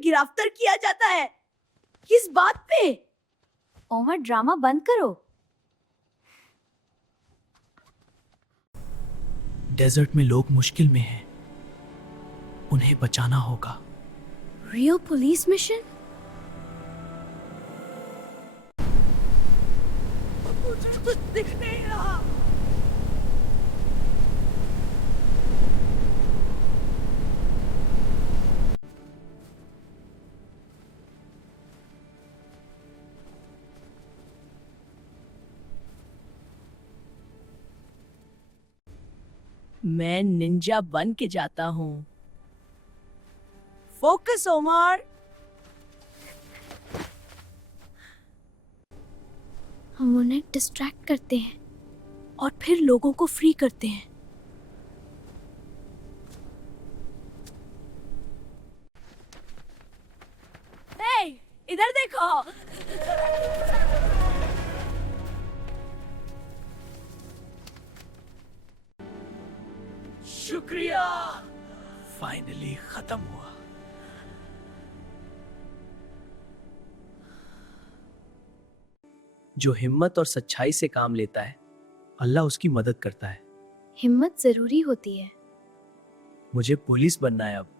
गिरफ्तार किया जाता है। किस बात पे? ओमर, ड्रामा बंद करो। डेजर्ट में लोग मुश्किल में हैं, उन्हें बचाना होगा। Real police mission? मुझे कुछ दिख नहीं रहा। मैं निंजा बन के जाता हूँ। फोकस ओमर। हम उन्हें डिस्ट्रैक्ट करते हैं और फिर लोगों को फ्री करते हैं। हे, इधर देखो। शुक्रिया। फाइनली खत्म हुआ। जो हिम्मत और सच्चाई से काम लेता है, अल्लाह उसकी मदद करता है। हिम्मत जरूरी होती है। मुझे पुलिस बनना है अब।